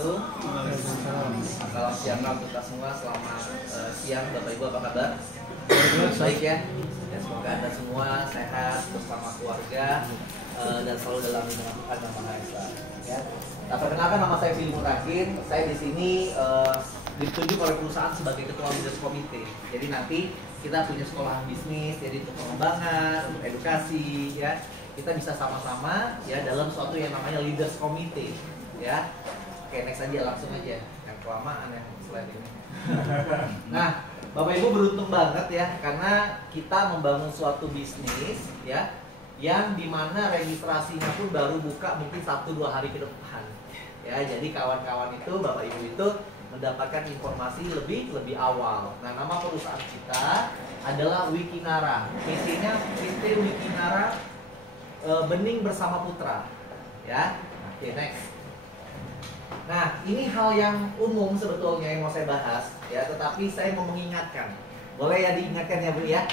wabarakatuh. Salam sejahtera untuk kita semua. Selamat siang Bapak Ibu, apa kabar? Baik ya. Semoga Anda semua sehat bersama keluarga dan selalu dalam lindungan Tuhan yang Maha Esa. Ya. Nah, perkenalkan, nama saya Fili Mutakin. Saya di sini ditunjuk oleh perusahaan sebagai ketua leaders komite. Jadi nanti kita punya sekolah bisnis, jadi untuk pengembangan, untuk edukasi, ya. Kita bisa sama-sama ya dalam suatu yang namanya leaders komite, ya. Oke, next aja, langsung aja. Yang kelamaan ya slide ini. Nah, Bapak Ibu beruntung banget ya, karena kita membangun suatu bisnis ya, yang dimana registrasinya pun baru buka mungkin 1-2 hari ke depan. Ya, jadi kawan-kawan itu, Bapak Ibu itu mendapatkan informasi lebih awal. Nah, nama perusahaan kita adalah Wikinara. PT-nya PT Wikinara Bening Bersama Putra. Ya. Oke, next. Nah, ini hal yang umum sebetulnya yang mau saya bahas ya, tetapi saya mau mengingatkan. Boleh ya diingatkan ya Bu ya,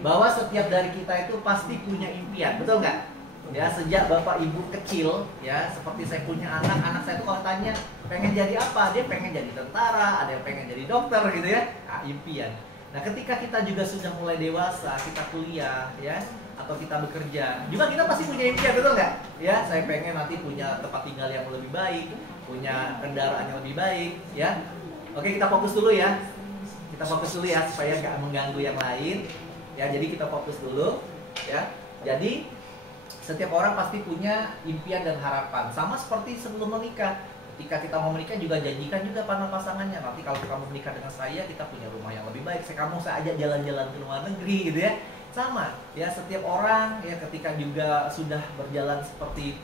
bahwa setiap dari kita itu pasti punya impian, betul nggak? Ya, sejak Bapak Ibu kecil ya, seperti saya punya anak saya tuh kalau tanya pengen jadi apa, dia pengen jadi tentara, ada yang pengen jadi dokter gitu ya. Nah, impian. Nah, ketika kita juga sudah mulai dewasa, kita kuliah ya, atau kita bekerja, juga kita pasti punya impian, betul nggak? Ya, saya pengen nanti punya tempat tinggal yang lebih baik, punya kendaraan yang lebih baik ya. Oke, kita fokus dulu ya. Kita fokus dulu ya supaya nggak mengganggu yang lain. Ya, jadi kita fokus dulu ya. Jadi setiap orang pasti punya impian dan harapan. Sama seperti sebelum menikah. Ketika kita mau menikah juga janjikan juga pada pasangannya. Nanti kalau kamu menikah dengan saya, kita punya rumah yang lebih baik. Saya ajak jalan-jalan ke luar negeri gitu ya. Sama ya, setiap orang ya ketika juga sudah berjalan seperti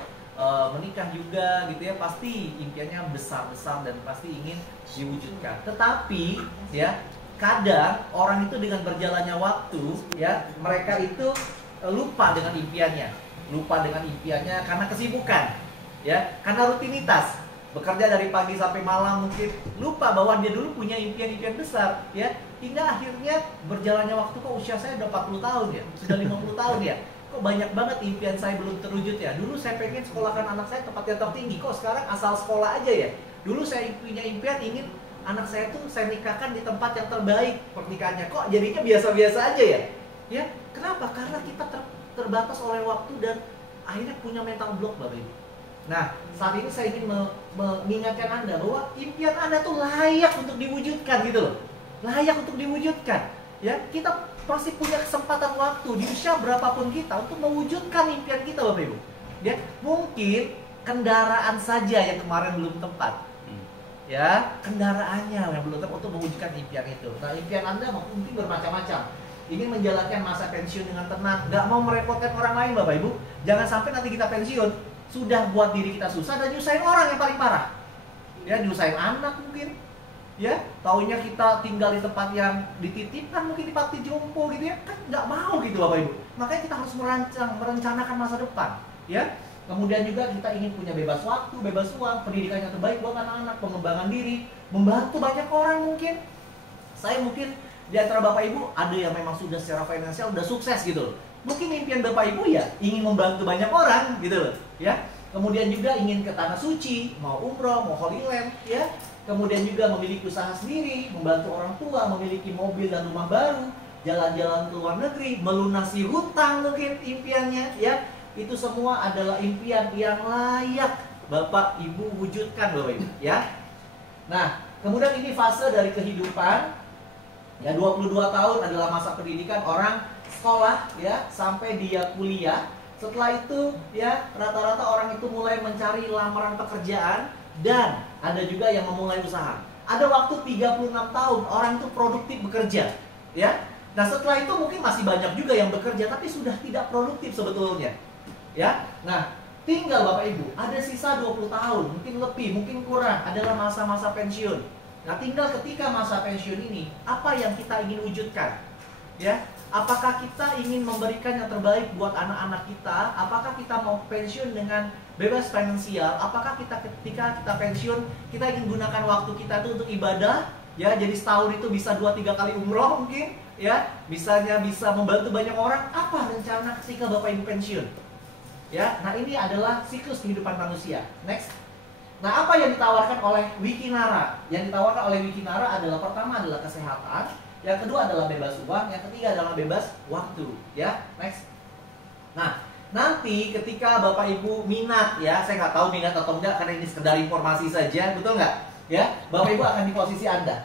menikah juga gitu ya, pasti impiannya besar-besar dan pasti ingin diwujudkan. Tetapi ya, kadang orang itu dengan berjalannya waktu ya, mereka itu lupa dengan impiannya karena kesibukan ya, karena rutinitas bekerja dari pagi sampai malam, mungkin lupa bahwa dia dulu punya impian-impian besar ya, hingga akhirnya berjalannya waktu, kok usia saya udah 40 tahun ya, sudah 50 tahun ya, kok banyak banget impian saya belum terwujud ya. Dulu saya pengen sekolahkan anak saya tempat yang tertinggi, kok sekarang asal sekolah aja ya. Dulu saya punya impian ingin anak saya tuh saya nikahkan di tempat yang terbaik pernikahannya, kok jadinya biasa-biasa aja ya. Ya, kenapa? Karena kita terbatas oleh waktu dan akhirnya punya mental block, Bapak Ibu. Nah, saat ini saya ingin mengingatkan Anda bahwa impian Anda tuh layak untuk diwujudkan gitu loh. Layak untuk diwujudkan. Ya, kita pasti punya kesempatan waktu di usia berapapun kita untuk mewujudkan impian kita, Bapak Ibu. Ya, mungkin kendaraan saja yang kemarin belum tepat. Ya, kendaraannya yang belum tepat untuk mewujudkan impian itu. Nah, impian Anda mungkin bermacam-macam. Ingin menjalankan masa pensiun dengan tenang, nggak mau merepotkan orang lain, Bapak Ibu. Jangan sampai nanti kita pensiun sudah buat diri kita susah dan nyusahin orang yang paling parah. Ya, nyusahin anak mungkin. Ya, taunya kita tinggal di tempat yang dititipkan, mungkin di panti jompo gitu ya. Kan nggak mau gitu, Bapak Ibu. Makanya kita harus merencanakan masa depan. Ya, kemudian juga kita ingin punya bebas waktu, bebas uang, pendidikan yang terbaik buat anak-anak, pengembangan diri, membantu banyak orang mungkin. Saya mungkin di antara Bapak Ibu ada yang memang sudah secara finansial udah sukses gitu loh. Mungkin impian Bapak Ibu ya ingin membantu banyak orang gitu loh ya. Kemudian juga ingin ke tanah suci, mau umroh, mau Holy Land ya. Kemudian juga memiliki usaha sendiri, membantu orang tua, memiliki mobil dan rumah baru, jalan-jalan ke luar negeri, melunasi hutang mungkin impiannya ya. Itu semua adalah impian yang layak Bapak Ibu wujudkan, Bapak Ibu ya. Nah, kemudian ini fase dari kehidupan. Ya, 22 tahun adalah masa pendidikan orang sekolah ya sampai dia kuliah. Setelah itu ya rata-rata orang itu mulai mencari lamaran pekerjaan dan ada juga yang memulai usaha. Ada waktu 36 tahun orang itu produktif bekerja ya. Nah, setelah itu mungkin masih banyak juga yang bekerja tapi sudah tidak produktif sebetulnya. Ya. Nah, tinggal Bapak Ibu ada sisa 20 tahun, mungkin lebih, mungkin kurang, adalah masa-masa pensiun. Nah, tinggal ketika masa pensiun ini, apa yang kita ingin wujudkan? Ya, apakah kita ingin memberikan yang terbaik buat anak-anak kita? Apakah kita mau pensiun dengan bebas finansial? Apakah kita ketika kita pensiun, kita ingin gunakan waktu kita itu untuk ibadah? Ya, jadi setahun itu bisa 2-3 kali umroh mungkin, ya, misalnya bisa membantu banyak orang. Apa rencana ketika Bapak Ibu pensiun? Ya, nah ini adalah siklus kehidupan manusia. Next. Nah, apa yang ditawarkan oleh Wikinara? Yang ditawarkan oleh Wikinara adalah pertama adalah kesehatan, yang kedua adalah bebas uang, yang ketiga adalah bebas waktu. Ya, next. Nah, nanti ketika Bapak Ibu minat, ya, saya nggak tahu minat atau enggak karena ini sekedar informasi saja, betul nggak? Ya, Bapak Ibu akan di posisi Anda.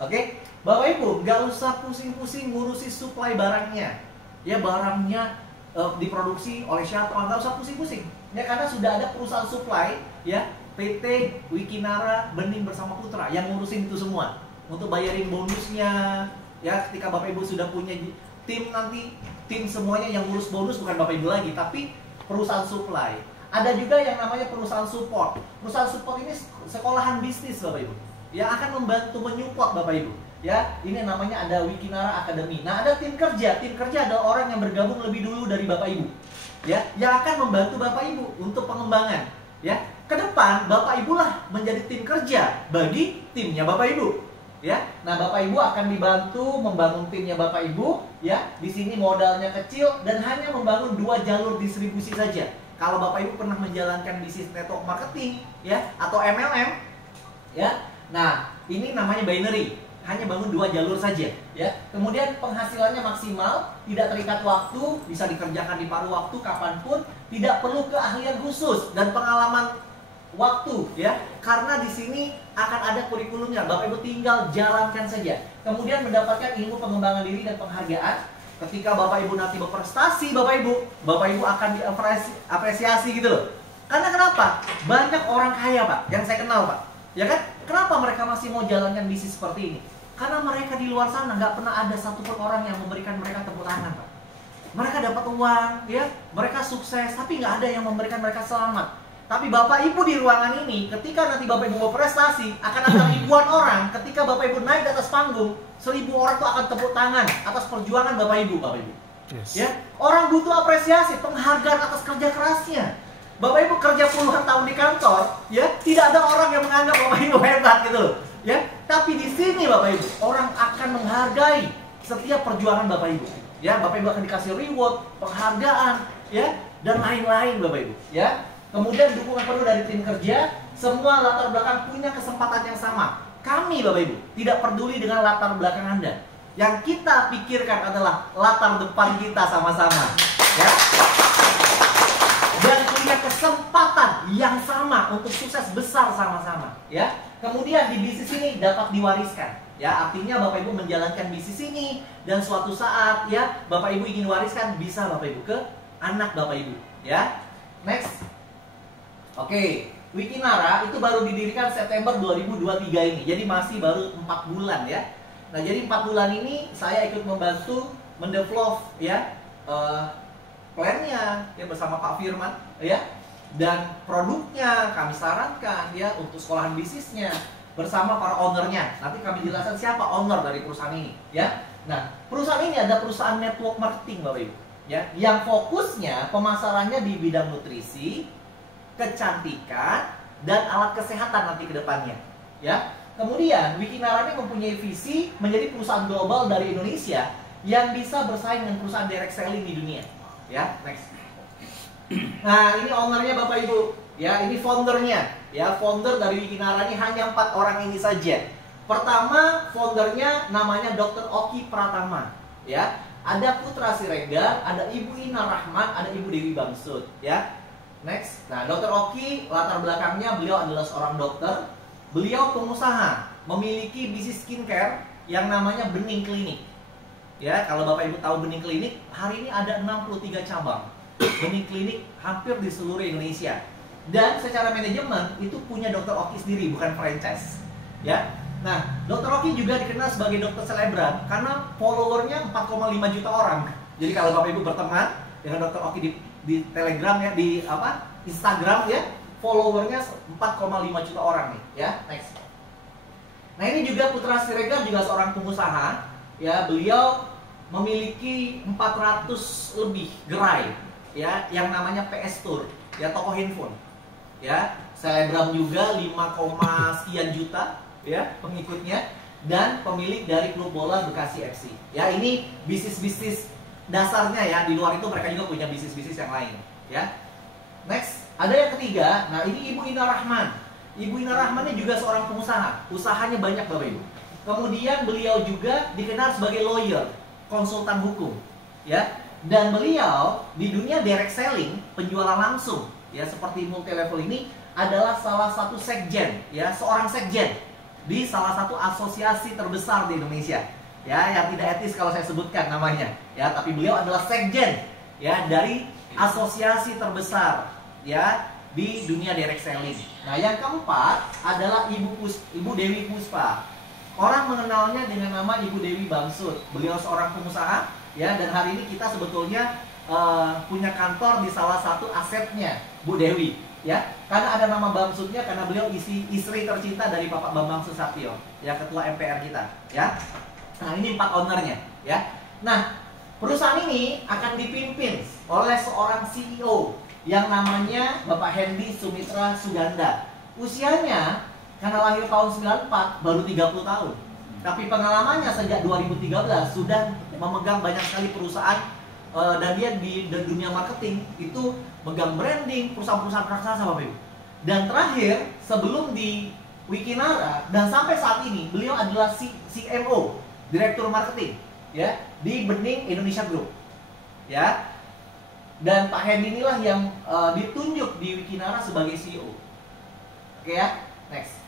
Oke, Bapak Ibu nggak usah pusing-pusing ngurusi suplai barangnya. Ya, barangnya diproduksi oleh siapa? Nggak usah pusing-pusing. Ya, karena sudah ada perusahaan suplai, ya, PT Wikinara Bening Bersama Putra yang ngurusin itu semua. Untuk bayarin bonusnya, ya, ketika Bapak Ibu sudah punya tim nanti, tim semuanya yang ngurus bonus bukan Bapak Ibu lagi, tapi perusahaan suplai. Ada juga yang namanya perusahaan support. Perusahaan support ini sekolahan bisnis Bapak Ibu, yang akan membantu menyupport Bapak Ibu. Ya, ini namanya ada Wikinara Academy. Nah, ada tim kerja. Tim kerja adalah orang yang bergabung lebih dulu dari Bapak Ibu. Ya, yang akan membantu Bapak Ibu untuk pengembangan. Ya, ke depan Bapak Ibu lah menjadi tim kerja bagi timnya Bapak Ibu. Ya, nah Bapak Ibu akan dibantu membangun timnya Bapak Ibu. Ya, di sini modalnya kecil dan hanya membangun 2 jalur distribusi saja. Kalau Bapak Ibu pernah menjalankan bisnis network marketing, ya, atau MLM, ya, nah ini namanya binary. Hanya bangun 2 jalur saja, ya. Kemudian penghasilannya maksimal, tidak terikat waktu, bisa dikerjakan di paruh waktu kapanpun, tidak perlu keahlian khusus dan pengalaman waktu, ya. Karena di sini akan ada kurikulumnya, Bapak Ibu tinggal jalankan saja. Kemudian mendapatkan ilmu pengembangan diri dan penghargaan. Ketika Bapak Ibu nanti berprestasi, Bapak Ibu akan diapresiasi gitu loh. Karena kenapa? Banyak orang kaya, Pak, yang saya kenal, Pak. Ya kan? Kenapa mereka masih mau jalankan bisnis seperti ini? Karena mereka di luar sana nggak pernah ada satupun orang yang memberikan mereka tepuk tangan, Pak. Mereka dapat uang, ya, mereka sukses, tapi nggak ada yang memberikan mereka selamat. Tapi Bapak Ibu di ruangan ini, ketika nanti Bapak Ibu mau prestasi, akan ada ribuan orang. Ketika Bapak Ibu naik di atas panggung, 1000 orang tuh akan tepuk tangan atas perjuangan Bapak Ibu. Yes. Ya, orang butuh apresiasi, penghargaan atas kerja kerasnya. Bapak Ibu kerja puluhan tahun di kantor, ya, tidak ada orang yang menganggap Bapak Ibu hebat gitu loh. Ya, tapi di sini Bapak Ibu, orang akan menghargai setiap perjuangan Bapak Ibu. Ya, Bapak Ibu akan dikasih reward, penghargaan, ya, dan lain-lain Bapak Ibu. Ya, kemudian dukungan penuh dari tim kerja. Semua latar belakang punya kesempatan yang sama. Kami Bapak Ibu tidak peduli dengan latar belakang Anda. Yang kita pikirkan adalah latar depan kita sama-sama. Ya, dan punya kesempatan yang sama untuk sukses besar sama-sama. Ya. Kemudian di bisnis ini dapat diwariskan. Ya, artinya Bapak Ibu menjalankan bisnis ini dan suatu saat, ya, Bapak Ibu ingin wariskan, bisa Bapak Ibu ke anak Bapak Ibu. Ya, next. Oke, Wikinara itu baru didirikan September 2023 ini. Jadi masih baru 4 bulan ya. Nah, jadi 4 bulan ini saya ikut membantu mendevelop, ya, plannya, ya, bersama Pak Firman, ya. Dan produknya kami sarankan, ya, untuk sekolahan bisnisnya bersama para ownernya. Nanti kami jelaskan siapa owner dari perusahaan ini, ya. Nah, perusahaan ini ada perusahaan network marketing Bapak Ibu, ya, yang fokusnya pemasarannya di bidang nutrisi, kecantikan, dan alat kesehatan nanti ke depannya, ya. Kemudian Wikinara ini mempunyai visi menjadi perusahaan global dari Indonesia yang bisa bersaing dengan perusahaan direct selling di dunia, ya. Next. Nah, ini ownernya Bapak Ibu, ya, ini foundernya, ya, founder dari Wikinara ini hanya 4 orang ini saja. Pertama, foundernya namanya Dr. Oki Pratama, ya. Ada Putra Siregar, ada Ibu Ina Rahman, ada Ibu Dewi Bamsud, ya. Next. Nah, Dr. Oki latar belakangnya beliau adalah seorang dokter. Beliau pengusaha, memiliki bisnis skincare yang namanya Bening Klinik. Ya, kalau Bapak Ibu tahu Bening Klinik, hari ini ada 63 cabang. Bening Klinik hampir di seluruh Indonesia. Dan secara manajemen itu punya Dr. Oki sendiri, bukan franchise. Ya. Nah, Dr. Oki juga dikenal sebagai dokter selebgram karena followernya 4,5 juta orang. Jadi kalau Bapak Ibu berteman dengan Dr. Oki di Telegram, ya, di Instagram, ya, followernya 4,5 juta orang nih, ya. Next. Nah, ini juga Putra Siregar juga seorang pengusaha, ya. Beliau memiliki 400 lebih gerai, ya, yang namanya PS Tour, ya, toko handphone, ya. Selebgram juga 5, sekian juta, ya, pengikutnya, dan pemilik dari klub bola Bekasi FC. Ya, ini bisnis-bisnis dasarnya, ya. Di luar itu mereka juga punya bisnis-bisnis yang lain, ya. Next. ada yang ketiga. Nah, ini Ibu Ina Rahman. Ibu Ina Rahman ini juga seorang pengusaha. Usahanya banyak Bapak Ibu. Kemudian beliau juga dikenal sebagai lawyer, konsultan hukum, ya. Dan beliau di dunia direct selling, penjualan langsung, ya, seperti multi level ini adalah salah satu sekjen, ya, seorang sekjen di salah satu asosiasi terbesar di Indonesia, ya, yang tidak etis kalau saya sebutkan namanya, ya, tapi beliau adalah sekjen, ya, dari asosiasi terbesar, ya, di dunia direct selling. Nah, yang keempat adalah Ibu Dewi Puspa. Orang mengenalnya dengan nama Ibu Dewi Bamsud. Beliau seorang pengusaha, ya, dan hari ini kita sebetulnya punya kantor di salah satu asetnya Bu Dewi, ya. Karena ada nama Bamsudnya karena beliau istri tercinta dari Bapak Bambang Susatyo, ya, ketua MPR kita, ya. Nah, ini 4 ownernya, ya. Nah, perusahaan ini akan dipimpin oleh seorang CEO yang namanya Bapak Hendy Sumitra Suganda. Usianya karena lahir tahun 94 baru 30 tahun. Tapi pengalamannya sejak 2013 sudah memegang banyak sekali perusahaan, dan dia di dunia marketing itu megang branding perusahaan-perusahaan raksasa Bapak Ibu. Dan terakhir sebelum di Wikinara dan sampai saat ini beliau adalah CMO, Direktur Marketing, ya, di Bening Indonesia Group, ya. Dan Pak Hendy inilah yang ditunjuk di Wikinara sebagai CEO. Oke, ya, next.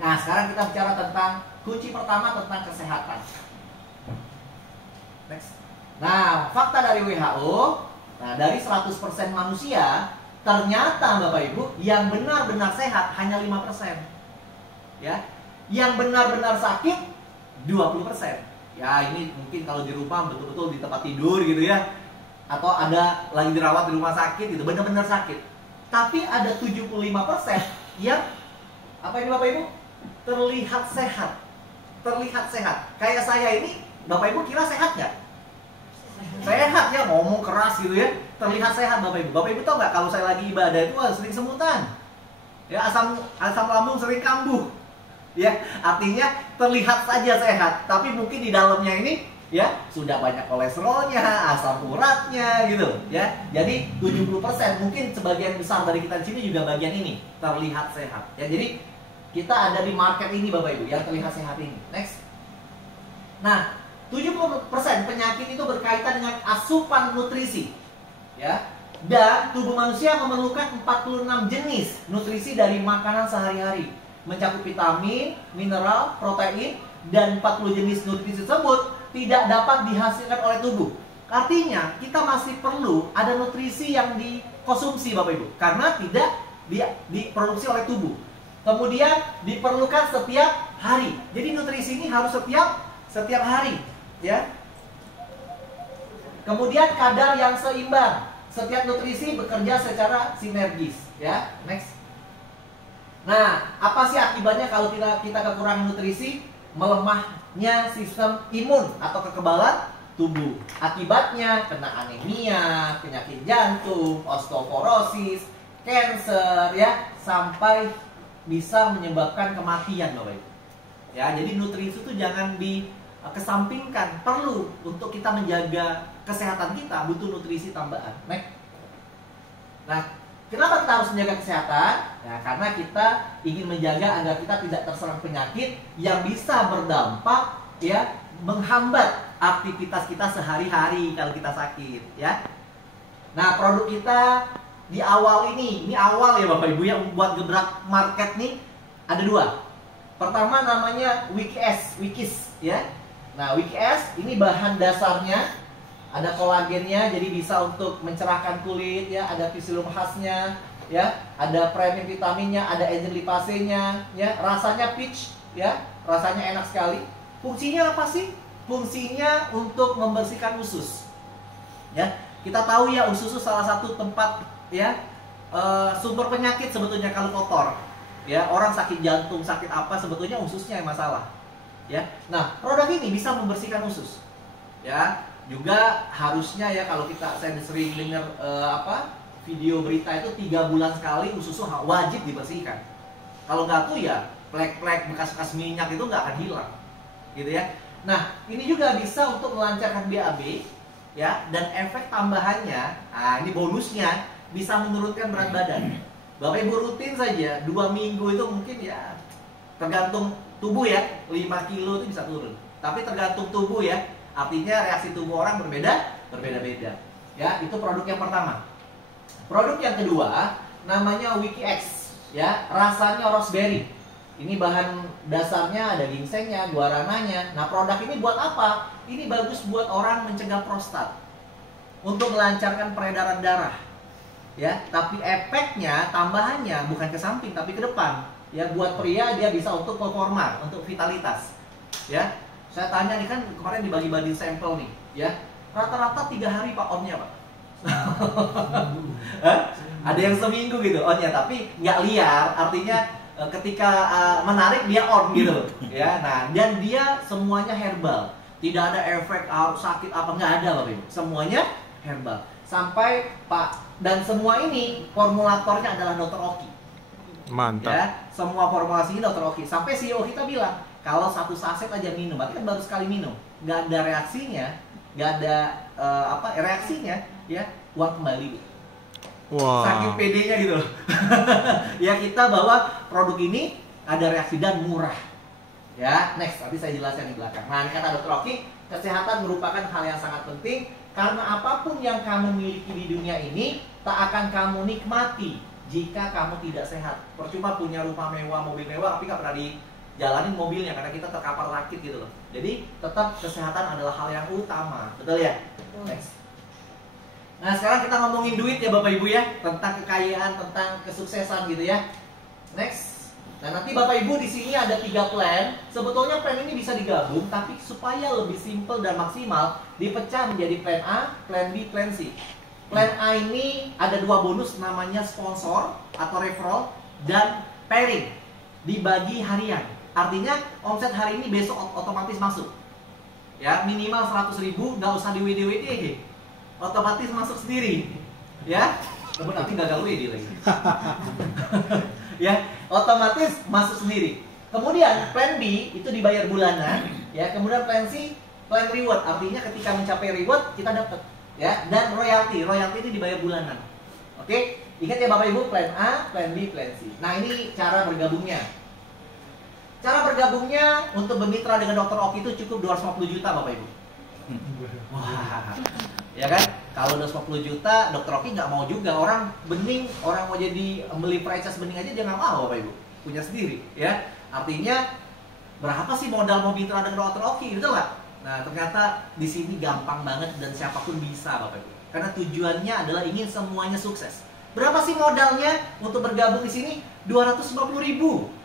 Nah, sekarang kita bicara tentang kunci pertama tentang kesehatan. Next. Nah, fakta dari WHO, nah, dari 100% manusia, ternyata Bapak Ibu yang benar-benar sehat hanya 5%. Ya. Yang benar-benar sakit 20%. Ya, ini mungkin kalau di rumah betul-betul di tempat tidur gitu ya. Atau ada lagi dirawat di rumah sakit gitu, benar-benar sakit. Tapi ada 75% yang apa ini Bapak Ibu? Terlihat sehat. Terlihat sehat. Kayak saya ini, Bapak Ibu kira sehat nggak? Sehat ya, ngomong keras gitu ya. Terlihat sehat Bapak Ibu. Bapak Ibu tahu nggak kalau saya lagi ibadah itu sering semutan. Ya, asam lambung sering kambuh. Ya, artinya terlihat saja sehat, tapi mungkin di dalamnya ini ya sudah banyak kolesterolnya, asam uratnya gitu ya. Jadi 70% mungkin sebagian besar dari kita di sini juga bagian ini terlihat sehat. Ya, jadi kita ada di market ini Bapak Ibu yang terlihat sehat ini. Next. Nah, 70% penyakit itu berkaitan dengan asupan nutrisi. Ya. Dan tubuh manusia memerlukan 46 jenis nutrisi dari makanan sehari-hari. Mencakup vitamin, mineral, protein, dan 40 jenis nutrisi tersebut tidak dapat dihasilkan oleh tubuh. Artinya, kita masih perlu ada nutrisi yang dikonsumsi Bapak Ibu, karena tidak diproduksi oleh tubuh. Kemudian diperlukan setiap hari. Jadi nutrisi ini harus setiap hari, ya. Kemudian kadar yang seimbang. Setiap nutrisi bekerja secara sinergis, ya. Next. Nah, apa sih akibatnya kalau kita kekurangan nutrisi? Melemahnya sistem imun atau kekebalan tubuh. Akibatnya kena anemia, penyakit jantung, osteoporosis, kanker, ya, sampai bisa menyebabkan kematian Bapak Ibu. Ya, jadi nutrisi itu jangan dikesampingkan. Perlu untuk kita menjaga kesehatan kita, butuh nutrisi tambahan. Nah, kenapa kita harus menjaga kesehatan? Ya, karena kita ingin menjaga agar kita tidak terserang penyakit yang bisa berdampak, ya, menghambat aktivitas kita sehari-hari kalau kita sakit, ya. Nah, produk kita di awal ini awal ya Bapak Ibu yang membuat gebrak market nih ada 2. Pertama namanya Wikis, ya. Nah, Wikis ini bahan dasarnya ada kolagennya, jadi bisa untuk mencerahkan kulit, ya. Ada fisium khasnya, ya. Ada premium vitaminnya, ada enzim lipasenya, ya. Rasanya peach, ya. Rasanya enak sekali. Fungsinya apa sih? Fungsinya untuk membersihkan usus, ya. Kita tahu ya usus itu salah satu tempat, ya, sumber penyakit sebetulnya kalau kotor, ya. Orang sakit jantung, sakit apa sebetulnya ususnya yang masalah, ya. Nah, produk ini bisa membersihkan usus, ya. Juga harusnya ya kalau saya sering dengar video berita itu 3 bulan sekali usus wajib dibersihkan. Kalau nggak tuh ya plek-plek bekas-bekas minyak itu nggak akan hilang, gitu ya. Nah, ini juga bisa untuk melancarkan BAB, ya, dan efek tambahannya, nah ini bonusnya, bisa menurunkan berat badan. Bapak Ibu rutin saja 2 minggu itu mungkin ya tergantung tubuh ya, 5 kilo itu bisa turun. Tapi tergantung tubuh ya, artinya reaksi tubuh orang berbeda-beda. Ya, itu produk yang pertama. Produk yang kedua namanya WikiX, ya, rasanya raspberry. Ini bahan dasarnya ada ginsengnya, guarananya. Nah, produk ini buat apa? Ini bagus buat orang mencegah prostat, untuk melancarkan peredaran darah. Ya, tapi efeknya, tambahannya bukan ke samping tapi ke depan. Ya, buat pria dia bisa untuk performa, untuk vitalitas. Ya, saya tanya nih, kan kemarin dibagi-bagi sampel nih, ya. Rata-rata 3 hari Pak onnya Pak. Ada yang seminggu gitu onnya, tapi nggak liar, artinya ketika menarik dia on gitu loh. Ya, nah, dan dia semuanya herbal, tidak ada efek sakit apa, nggak ada Bapak Ibu. Semuanya herbal. Sampai Pak, dan semua ini formulatornya adalah Dr. Oki. Mantap. Ya, semua formulasinya Dr. Oki. Sampai CEO kita bilang, kalau 1 saset aja minum, berarti kan baru sekali minum, nggak ada reaksinya, nggak ada reaksinya, ya, uang kembali. Wah. Saking pedenya gitu loh. Ya, kita bawa produk ini ada reaksi dan murah. Ya, next, nanti saya jelaskan di belakang. Nah, ini kata Dr. Oki, kesehatan merupakan hal yang sangat penting, karena apapun yang kamu miliki di dunia ini tak akan kamu nikmati jika kamu tidak sehat. Percuma punya rumah mewah, mobil mewah, tapi nggak pernah dijalanin mobilnya karena kita terkapar sakit gitu loh. Jadi tetap kesehatan adalah hal yang utama, betul ya? Next. Nah, sekarang kita ngomongin duit ya Bapak Ibu ya, tentang kekayaan, tentang kesuksesan gitu ya. Next. Nah, nanti Bapak Ibu di sini ada 3 plan. Sebetulnya plan ini bisa digabung, tapi supaya lebih simple dan maksimal, dipecah menjadi plan A, plan B, plan C. Plan A ini ada 2 bonus, namanya sponsor atau referral dan pairing, dibagi harian. Artinya omset hari ini besok otomatis masuk. Ya, minimal 100.000, nggak usah di WD, otomatis masuk sendiri. Ya, tapi nanti gagal WD lagi. Ya, otomatis masuk sendiri. Kemudian plan B itu dibayar bulanan, ya. Kemudian plan C, plan reward, artinya ketika mencapai reward kita dapat, ya. Dan royalti ini dibayar bulanan. Oke, ingat ya Bapak Ibu, plan A, plan B, plan C. Nah, ini cara bergabungnya. Cara bergabungnya untuk bermitra dengan Dr. Oki itu cukup 250 juta Bapak Ibu. Wah, ya kan? Kalau 250 juta, Dr. Oki nggak mau juga. Orang bening, orang mau jadi beli franchise bening aja dia nggak mau Bapak Ibu, punya sendiri, ya. Artinya berapa sih modal mau mitra dengan Dr. Oki, betul nggak? Nah, ternyata di sini gampang banget dan siapapun bisa Bapak Ibu. Karena tujuannya adalah ingin semuanya sukses. Berapa sih modalnya untuk bergabung di sini? 250.000.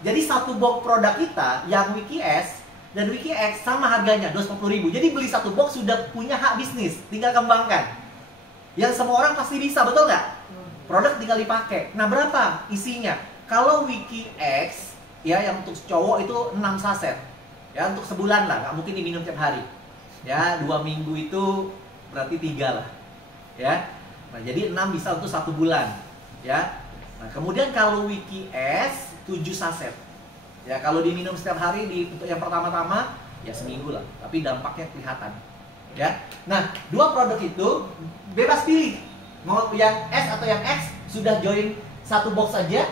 Jadi satu box produk kita yang WikiS dan WikiX sama harganya 250.000. Jadi beli satu box sudah punya hak bisnis, tinggal kembangkan. Yang semua orang pasti bisa, betul nggak? Produk tinggal dipakai. Nah, berapa isinya? Kalau WikiX ya yang untuk cowok itu 6 saset. Ya, untuk sebulan lah, nggak mungkin diminum tiap hari. Ya, 2 minggu itu berarti 3 lah. Ya. Nah, jadi 6 bisa untuk 1 bulan. Ya. Nah, kemudian kalau WikiS 7 saset. Ya, kalau diminum setiap hari untuk yang pertama-tama ya seminggu lah, tapi dampaknya kelihatan. Ya. Nah, 2 produk itu bebas pilih. Mau yang S atau yang X, sudah join 1 box saja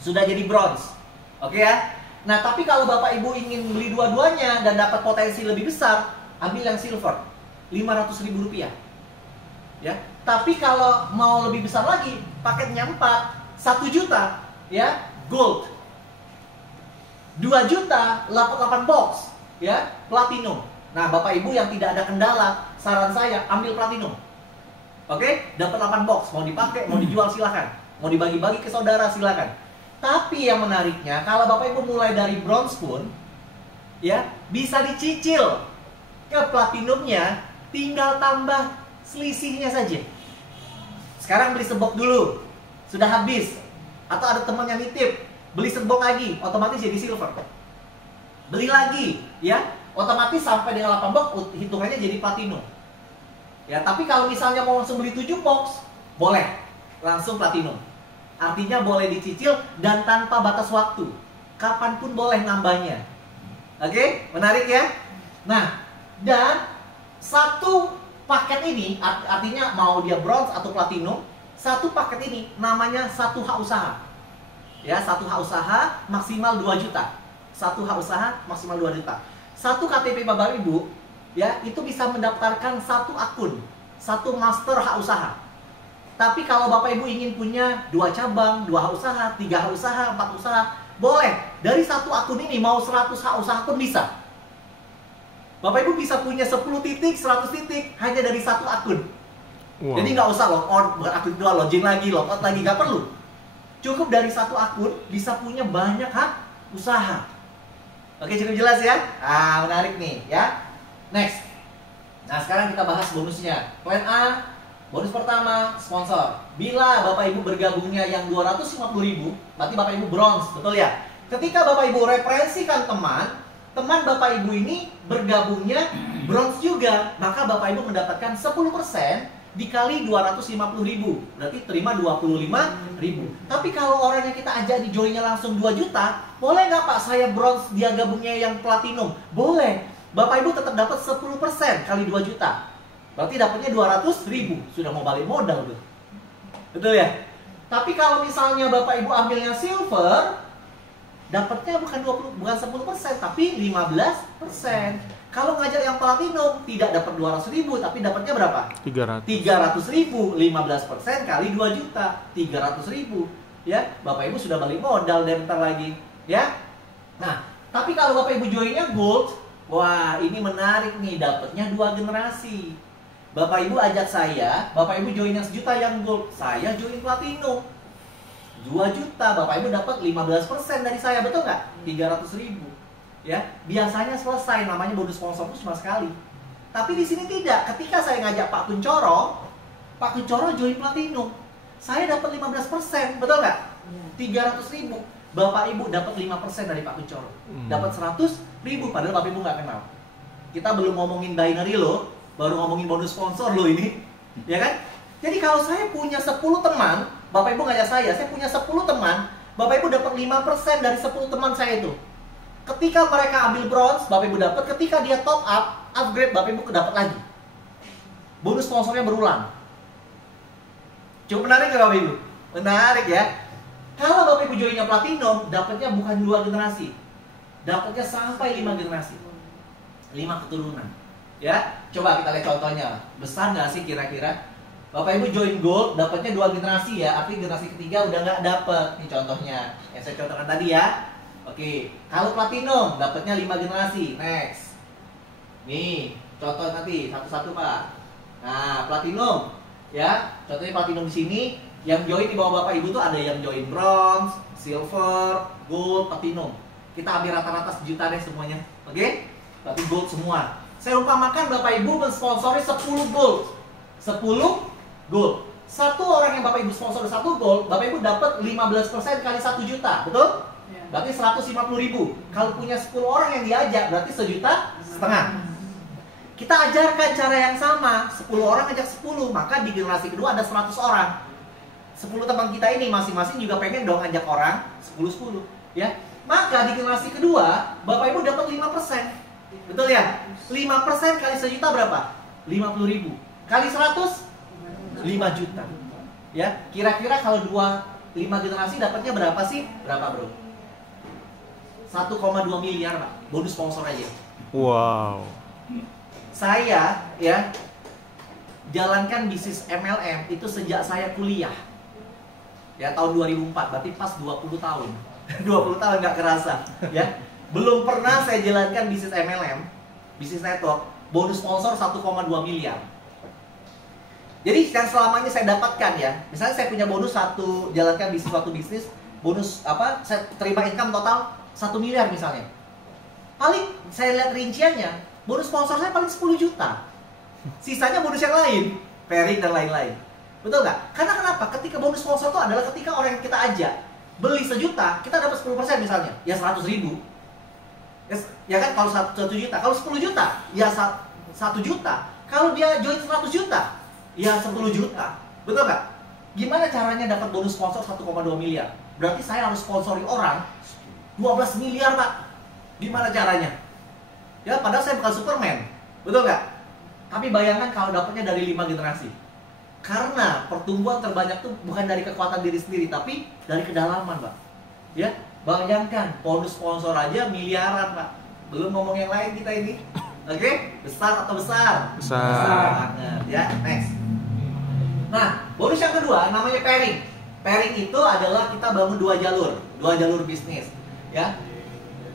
sudah jadi bronze. Oke ya. Nah, tapi kalau Bapak Ibu ingin beli dua-duanya dan dapat potensi lebih besar, ambil yang silver, Rp500.000. Ya. Tapi kalau mau lebih besar lagi, paketnya 4, 1 juta, ya, gold. 2 juta, 8 box, ya, platinum. Nah, Bapak Ibu yang tidak ada kendala, saran saya ambil platinum. Oke, dapat 8 box, mau dipakai, mau dijual silakan, mau dibagi-bagi ke saudara silakan. Tapi yang menariknya, kalau Bapak Ibu mulai dari bronze pun, ya, bisa dicicil ke platinumnya, tinggal tambah selisihnya saja. Sekarang beli sebok dulu, sudah habis, atau ada teman yang nitip, beli sebok lagi, otomatis jadi silver. Beli lagi, ya, otomatis sampai dengan 8 box, hitungannya jadi platinum. Ya, tapi kalau misalnya mau langsung beli 7 box, boleh langsung platinum. Artinya boleh dicicil dan tanpa batas waktu. Kapanpun boleh nambahnya. Oke, menarik ya? Nah, dan satu paket ini, artinya mau dia bronze atau platinum, Satu paket ini namanya satu hak usaha. Ya, satu hak usaha maksimal 2 juta. Satu hak usaha maksimal 2 juta. Satu KTP Bapak Ibu, ya, itu bisa mendaftarkan satu akun, satu master hak usaha. Tapi kalau Bapak Ibu ingin punya 2 cabang, 2 hak usaha, 3 hak usaha, 4 usaha, boleh. Dari satu akun ini mau 100 hak usaha pun bisa. Bapak Ibu bisa punya 10 titik, 100 titik hanya dari satu akun. Wow. Jadi nggak usah log on, bukan akun kedua, login lagi, log out lagi, nggak perlu. Cukup dari satu akun bisa punya banyak hak usaha. Oke, cukup jelas ya? Ah, menarik nih ya. Next. Nah, sekarang kita bahas bonusnya. Plan A, bonus pertama, sponsor. Bila Bapak Ibu bergabungnya yang 250.000, berarti Bapak Ibu bronze, betul ya? Ketika Bapak Ibu referensikan teman Bapak Ibu ini bergabungnya bronze juga, maka Bapak Ibu mendapatkan 10% dikali 250.000, berarti terima 25.000. Tapi kalau orang yang kita ajak di joinnya langsung 2 juta, boleh nggak Pak saya bronze, dia gabungnya yang platinum? Boleh. Bapak Ibu tetap dapat 10% kali 2 juta. Berarti dapatnya 200.000. Sudah mau balik modal tuh. Betul ya? Tapi kalau misalnya Bapak Ibu ambilnya silver, dapatnya bukan 10%, tapi 15%. Kalau ngajak yang platinum tidak dapat 200.000, tapi dapatnya berapa? 300.000. 15% kali 2 juta, 300.000. Ya, Bapak Ibu sudah balik modal dan bentar lagi, ya. Nah, tapi kalau Bapak Ibu joinnya gold, wah ini menarik nih, dapatnya 2 generasi. Bapak Ibu ajak saya, Bapak Ibu join yang 1 juta yang gold, saya join platinum 2 juta, Bapak Ibu dapat 15% dari saya, betul nggak? 300.000. Ya, biasanya selesai, namanya bonus sponsor itu cuma sekali. Tapi di sini tidak. Ketika saya ngajak Pak Kuncoro join platinum, saya dapat 15%, betul nggak? 300.000. Bapak Ibu dapat 5% dari Pak Kuncoro, dapat 100.000, padahal Bapak Ibu nggak kenal. Kita belum ngomongin binary loh, baru ngomongin bonus sponsor loh ini, ya kan? Jadi kalau saya punya 10 teman, Bapak Ibu ngajak saya punya 10 teman, Bapak Ibu dapat 5% dari 10 teman saya itu. Ketika mereka ambil bronze, Bapak Ibu dapat. Ketika dia top up, upgrade, Bapak Ibu dapat lagi. Bonus sponsornya berulang. Cukup menarik nggak Bapak Ibu? Menarik ya. Kalau Bapak Ibu joinnya platinum, dapatnya bukan 2 generasi, dapatnya sampai 5 generasi, 5 keturunan. Ya, coba kita lihat contohnya. Besar nggak sih kira-kira? Bapak Ibu join gold, dapatnya 2 generasi ya. Artinya generasi ketiga udah nggak dapet. Ini contohnya yang saya contohkan tadi ya. Oke, kalau platinum dapatnya 5 generasi. Next. Nih, contoh nanti satu-satu Pak. Nah, platinum ya. Contohnya platinum di sini, yang join di bawah Bapak Ibu tuh ada yang join bronze, silver, gold, platinum. Kita ambil rata-rata 1 juta deh semuanya. Oke? Tapi gold semua. Saya umpamakan Bapak Ibu mensponsori 10 gold. 10 gold. Satu orang yang Bapak Ibu sponsor 1 gold, Bapak Ibu dapat 15% kali 1 juta, betul? Berarti 150.000. Kalau punya 10 orang yang diajak, berarti 1,5 juta. Kita ajarkan cara yang sama. 10 orang ajak 10, maka di generasi kedua ada 100 orang. 10 teman kita ini masing-masing juga pengen dong ajak orang 10-10, ya. Maka di generasi kedua, Bapak Ibu dapat 5%. Betul ya? 5% kali 1 juta berapa? 50.000. Kali 100, 5 juta. Ya, kira-kira kalau 5 generasi dapatnya berapa sih? Berapa, Bro? 1,2 miliar Pak, bonus sponsor aja. Wow. Saya ya jalankan bisnis MLM itu sejak saya kuliah. Ya, tahun 2004, berarti pas 20 tahun. 20 tahun nggak kerasa, ya. Belum pernah saya jalankan bisnis MLM, bisnis network, bonus sponsor 1,2 miliar. Jadi yang selama ini saya dapatkan ya, misalnya saya punya bonus jalankan suatu bisnis, bonus saya terima income total 1 miliar misalnya. Paling saya lihat rinciannya, bonus sponsor saya paling 10 juta. Sisanya bonus yang lain, pairing dan lain-lain. Betul nggak? Karena kenapa? Ketika bonus sponsor itu adalah ketika orang yang kita ajak beli 1 juta, kita dapat 10% misalnya, ya 100.000. Ya kan, kalau 1 juta, kalau 10 juta, ya 1 juta. Kalau dia join 100 juta, ya 10 juta. Betul nggak? Gimana caranya dapat bonus sponsor 1,2 miliar? Berarti saya harus sponsori orang 12 miliar Pak. Gimana caranya? Ya, padahal saya bukan Superman. Betul nggak? Tapi bayangkan kalau dapatnya dari 5 generasi. Karena pertumbuhan terbanyak tuh bukan dari kekuatan diri sendiri, tapi dari kedalaman, Pak. Ya, bayangkan bonus sponsor aja miliaran, Pak. Belum ngomong yang lain kita ini. Oke, besar atau besar? Besar. Banget ya. Next. Nah, bonus yang kedua namanya pairing. Pairing itu adalah kita bangun dua jalur bisnis. Ya.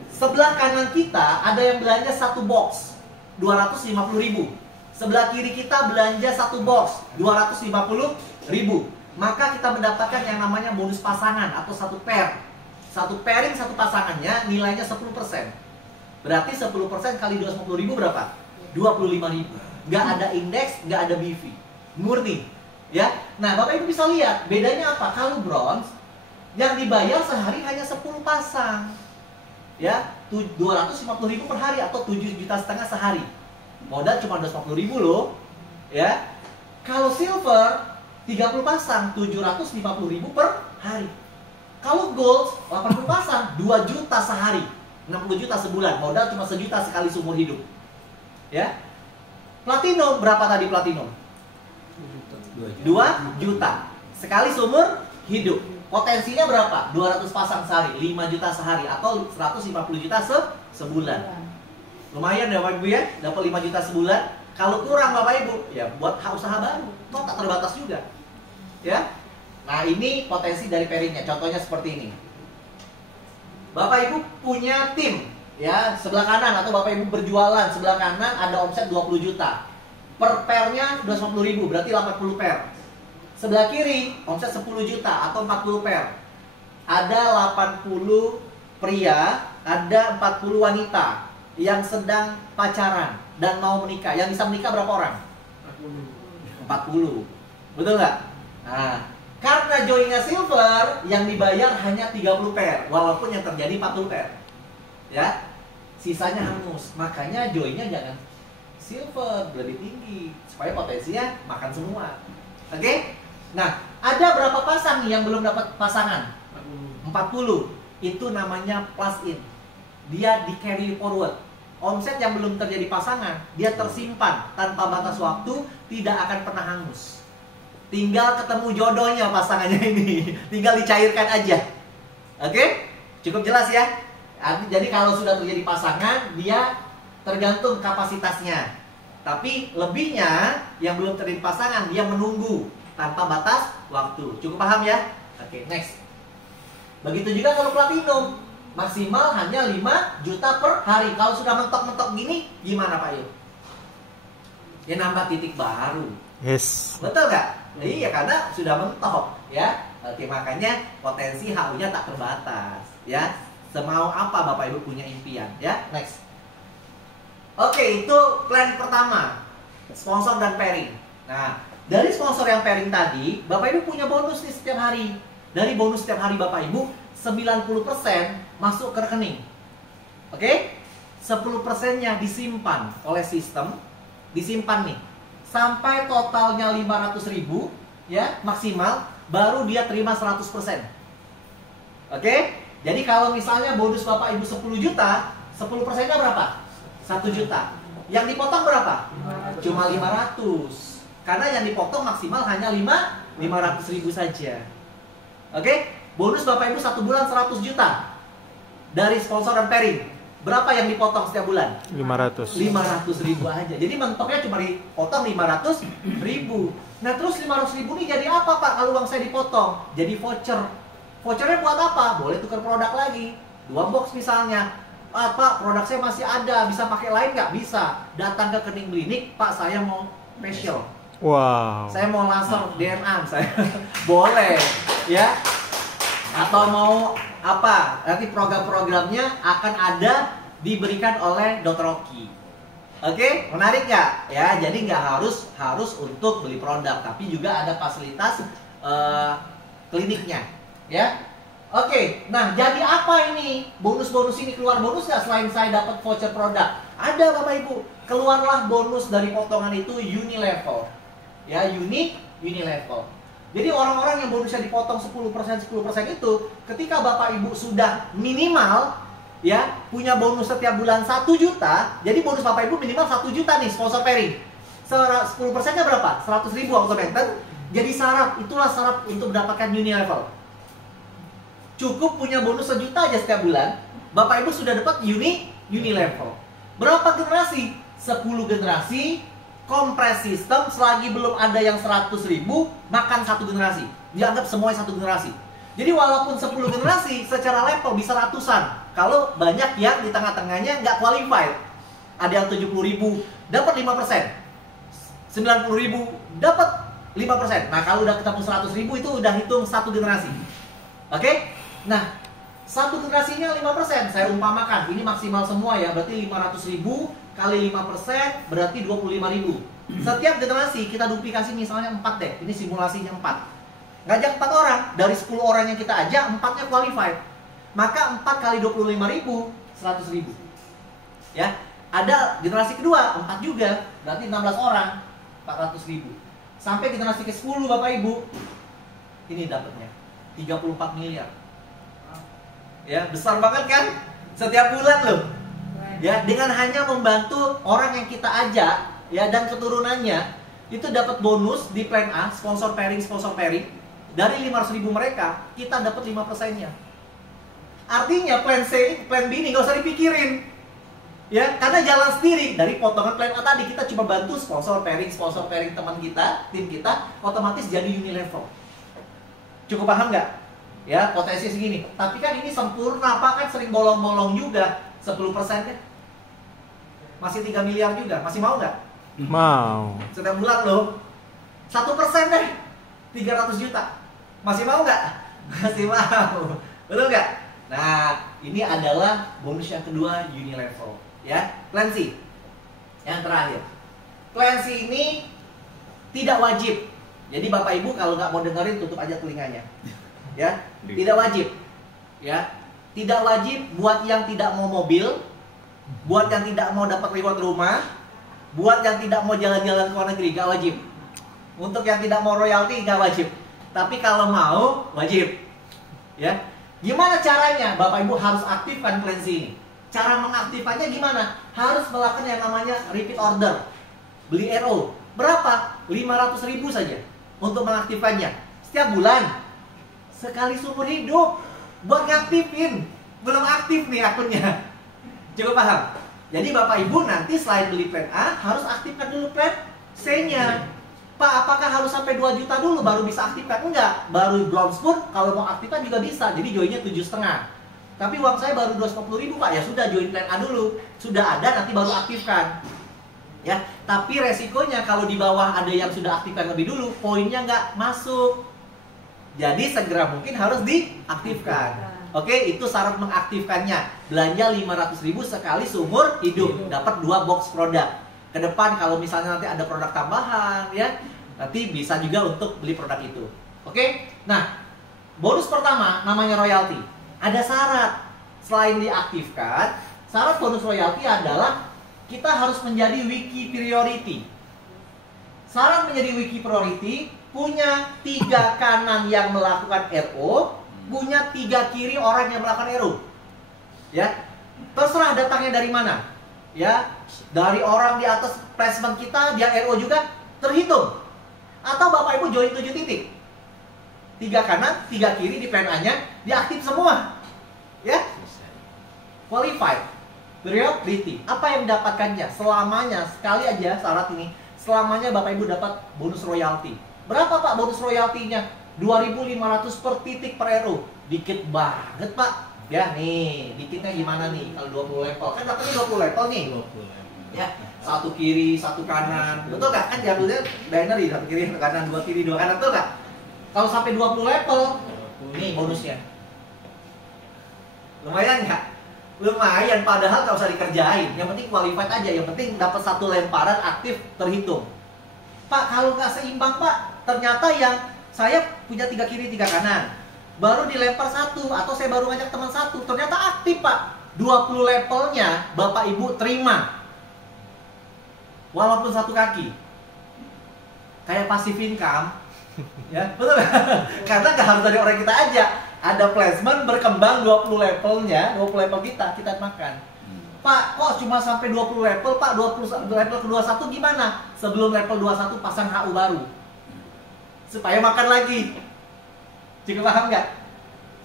Sebelah kanan kita ada yang belanja satu box 250.000. Sebelah kiri kita belanja satu box 250.000. Maka kita mendapatkan yang namanya bonus pasangan atau satu pair. Satu pairing satu pasangannya nilainya 10%. Berarti 10% kali 250.000 berapa? 25.000. Nggak ada indeks, nggak ada BV. Murni. Ya. Nah, Bapak Ibu bisa lihat bedanya apa? Kalau bronze yang dibayar sehari hanya 10 pasang. Ya, 250.000 per hari atau 7,5 juta sehari. Modal cuma 250.000 loh. Ya. Kalau silver 30 pasang 750.000 per hari. Kalau gold 80 pasang 2 juta sehari, 60 juta sebulan. Modal cuma 1 juta sekali seumur hidup. Ya. Platinum berapa tadi platinum? 2 juta sekali seumur hidup. Potensinya berapa? 200 pasang sehari, 5 juta sehari atau 150 juta sebulan. Lumayan ya Bapak Ibu ya, dapat 5 juta sebulan. Kalau kurang Bapak Ibu, ya buat usaha baru. Toh tak terbatas juga. Ya. Nah, ini potensi dari pairingnya. Contohnya seperti ini. Bapak Ibu punya tim, ya, sebelah kanan atau Bapak Ibu berjualan, sebelah kanan ada omset 20 juta. Per pairnya 250.000, berarti 80 pair. Sebelah kiri omset 10 juta atau 40 pair. Ada 80 pria, ada 40 wanita yang sedang pacaran dan mau menikah. Yang bisa menikah berapa orang? 40. Betul nggak? Nah, karena joinnya silver, yang dibayar hanya 30 pair, walaupun yang terjadi 40 pair. Ya. Sisanya hangus. Makanya joinnya jangan silver, lebih tinggi supaya potensinya makan semua. Oke? Nah, ada berapa pasang nih yang belum dapat pasangan? 40. Itu namanya plus in. Dia di carry forward. Omset yang belum terjadi pasangan, dia tersimpan tanpa batas waktu, tidak akan pernah hangus. Tinggal ketemu jodohnya pasangannya ini. Tinggal dicairkan aja. Oke? Cukup jelas ya? Jadi kalau sudah terjadi pasangan, dia tergantung kapasitasnya. Tapi lebihnya yang belum terjadi pasangan, dia menunggu tanpa batas waktu. Cukup paham ya? Oke, next. Begitu juga kalau platinum, maksimal hanya 5 juta per hari. Kalau sudah mentok-mentok gini, gimana Pak Yul? Ya nambah titik baru. Yes. Betul nggak? Iya, karena sudah mentok ya. Oke, makanya potensi HU-nya tak terbatas ya. Semau apa Bapak Ibu punya impian ya. Next. Oke, itu plan pertama, sponsor dan pairing. Nah, dari sponsor yang pairing tadi, Bapak Ibu punya bonus nih setiap hari. Dari bonus setiap hari Bapak Ibu, 90% masuk ke rekening. Oke? 10%-nya disimpan oleh sistem, disimpan nih. Sampai totalnya 500.000 ya, maksimal, baru dia terima 100%. Oke? Jadi kalau misalnya bonus Bapak Ibu 10 juta, 10%-nya berapa? 1 juta. Yang dipotong berapa? Cuma 500. Karena yang dipotong maksimal hanya 500.000 saja. Oke? Bonus Bapak Ibu 1 bulan 100 juta. Dari sponsor dan pairing. Berapa yang dipotong setiap bulan? 500. 500.000 aja. Jadi mentoknya cuma dipotong 500.000. Nah, terus 500.000 ini jadi apa Pak kalau uang saya dipotong? Jadi voucher. Vouchernya buat apa? Boleh tukar produk lagi. 2 box misalnya. Pak, produk saya masih ada, bisa pakai lain nggak? Bisa. Datang ke Kening Klinik, Pak, saya mau facial. Wow. Saya mau laser DNA, saya boleh, ya. Atau mau apa? Nanti program-programnya akan ada diberikan oleh Dr. Oki. Oke, menarik nggak? Ya, jadi nggak harus untuk beli produk, tapi juga ada fasilitas kliniknya, ya. Oke, nah jadi apa ini? Bonus-bonus ini keluar bonus nggak selain saya dapat voucher produk? Ada Bapak Ibu, keluarlah bonus dari potongan itu Unilevel. Ya, Unilevel. Jadi orang-orang yang bonusnya dipotong 10% itu, ketika Bapak Ibu sudah minimal ya punya bonus setiap bulan 1 juta, jadi bonus Bapak Ibu minimal 1 juta nih sponsor pairing. 10%-nya berapa? 100.000 automated. Jadi syarat, itulah syarat untuk mendapatkan uni level. Cukup punya bonus 1 juta aja setiap bulan, Bapak Ibu sudah dapat uni level. Berapa generasi? 10 generasi, kompres sistem, selagi belum ada yang 100.000, makan 1 generasi. Dianggap semuanya 1 generasi. Jadi walaupun 10 generasi, secara level bisa ratusan. Kalau banyak yang di tengah-tengahnya nggak qualified. Ada yang 70.000, dapat 5%. 90.000, dapat 5%. Nah, kalau udah ketemu 100.000 itu udah hitung 1 generasi. Oke? Nah, 1 generasinya 5%. Saya umpamakan, ini maksimal semua ya, berarti 500.000 kali 5% berarti 25.000. Setiap generasi kita duplikasi misalnya 4 deh. Ini simulasinya 4. Ngajak 4 orang, dari 10 orang yang kita ajak, 4-nya qualified. Maka 4 kali 25.000, 100.000. Ya, ada generasi kedua, 4 juga, berarti 16 orang, 400.000. Sampai generasi ke-10 Bapak Ibu, ini dapatnya 34 miliar. Ya, besar banget kan? Setiap bulan loh. Ya, dengan hanya membantu orang yang kita ajak, ya, dan keturunannya, itu dapat bonus di plan A, sponsor pairing. Dari 500.000 mereka, kita dapat 5%-nya. Artinya plan C, plan B ini nggak usah dipikirin. Ya, karena jalan sendiri. Dari potongan plan A tadi, kita cuma bantu sponsor pairing teman kita, tim kita, otomatis jadi uni level. Cukup paham nggak? Ya, potensi segini. Tapi kan ini sempurna, Pak, kan sering bolong-bolong juga. 10%-nya masih 3 miliar juga. Masih mau nggak? Mau. Setiap bulan loh. 1% deh, 300 juta. Masih mau nggak? Masih mau. Betul nggak? Nah, ini adalah bonus yang kedua, uni level. Ya, plan C. Yang terakhir. Plan C ini tidak wajib. Jadi Bapak Ibu kalau nggak mau dengerin, tutup aja telinganya. Ya, tidak wajib. Ya, tidak wajib buat yang tidak mau mobil, buat yang tidak mau dapat reward rumah, buat yang tidak mau jalan-jalan ke luar negeri, nggak wajib. Untuk yang tidak mau royalti, nggak wajib. Tapi kalau mau, wajib. Ya, gimana caranya? Bapak Ibu harus aktifkan plan C ini. Cara mengaktifkannya gimana? Harus melakukan yang namanya repeat order. Beli RO. Berapa? 500.000 saja untuk mengaktifkannya. Setiap bulan. Sekali seumur hidup. Buat ngaktifin. Belum aktif nih akunnya. Coba paham? Jadi Bapak Ibu nanti selain beli plan A, harus aktifkan dulu plan C-nya. Pak, apakah harus sampai 2 juta dulu baru bisa aktifkan? Enggak. Baru bronze pun kalau mau aktifkan juga bisa. Jadi joinnya 7,5. Tapi uang saya baru 250.000 Pak. Ya sudah, join plan A dulu. Sudah ada, nanti baru aktifkan. Ya, tapi resikonya kalau di bawah ada yang sudah aktifkan lebih dulu, poinnya nggak masuk. Jadi segera mungkin harus diaktifkan. Oke, itu syarat mengaktifkannya. Belanja 500.000 sekali seumur hidup, dapat 2 box produk. Ke depan kalau misalnya nanti ada produk tambahan, ya, nanti bisa juga untuk beli produk itu. Oke, nah, bonus pertama namanya royalti. Ada syarat. Selain diaktifkan, syarat bonus royalti adalah kita harus menjadi wiki priority. Syarat menjadi wiki priority, punya 3 kanan yang melakukan RO, punya 3 kiri orang yang melakukan RO. Ya, terserah datangnya dari mana. Ya, dari orang di atas placement kita, dia RO juga terhitung. Atau Bapak Ibu join 7 titik. 3 kanan, 3 kiri di plan A-nya, diaktif semua. Ya, qualified. Priority. Apa yang mendapatkannya? Selamanya, sekali aja syarat ini, selamanya Bapak Ibu dapat bonus royalti. Berapa Pak bonus royaltinya? 2.500 per titik per RO. Dikit banget Pak. Ya nih, dikitnya gimana nih kalau 20 level? Kan dapatnya 20 level nih. Ya, 1 kiri, 1 kanan. Betul nggak? Kan jadulnya binary, 1 kiri, 1 kanan, 2 kiri, 2 kanan, betul nggak? Kalau sampai 20 level, nih bonusnya. Lumayan nggak? Lumayan, padahal nggak usah dikerjain. Yang penting qualified aja, yang penting dapat 1 lemparan aktif terhitung. Pak, kalau nggak seimbang Pak, ternyata yang saya punya 3 kiri, 3 kanan, baru dilempar 1, atau saya baru ngajak teman 1, ternyata aktif Pak. 20 levelnya Bapak Ibu terima, walaupun 1 kaki. Kayak passive income. Ya, betul. Karena nggak harus dari orang kita aja. Ada placement berkembang 20 levelnya, 20 level kita makan. Pak, kok cuma sampai 20 level, Pak? 20 level ke 21 gimana? Sebelum level 21 pasang HU baru. supaya makan lagi. Cukup paham nggak?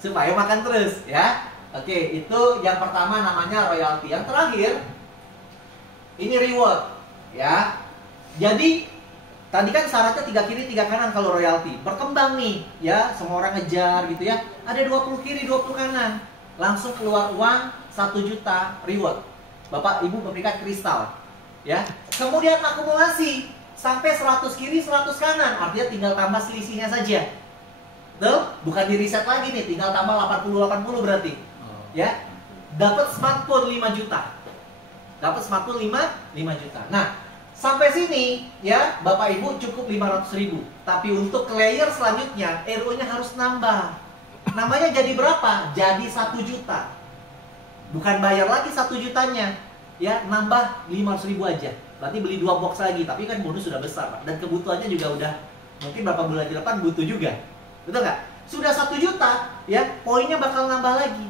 Supaya makan terus, ya. Oke, itu yang pertama namanya royalti. Yang terakhir, ini reward, ya. Jadi tadi kan syaratnya 3 kiri 3 kanan kalau royalti. Berkembang nih, ya, semua orang ngejar gitu ya. Ada 20 kiri 20 kanan. Langsung keluar uang 1 juta reward. Bapak Ibu memberikan kristal, ya. Kemudian akumulasi sampai 100 kiri 100 kanan. Artinya tinggal tambah selisihnya saja. Tuh, bukan di reset lagi nih, tinggal tambah 80 berarti. Ya. Dapat smartphone 5 juta. Dapat smartphone 5 juta. Nah, sampai sini ya Bapak Ibu cukup 500.000. Tapi untuk ke layer selanjutnya RO-nya harus nambah. Namanya jadi berapa? Jadi 1 juta. Bukan bayar lagi 1 jutanya. Ya, nambah 500.000 aja. Berarti beli 2 box lagi. Tapi kan bonus sudah besar, Pak. Dan kebutuhannya juga udah mungkin berapa bulan ke depan butuh juga. Betul nggak? Sudah 1 juta, ya poinnya bakal nambah lagi.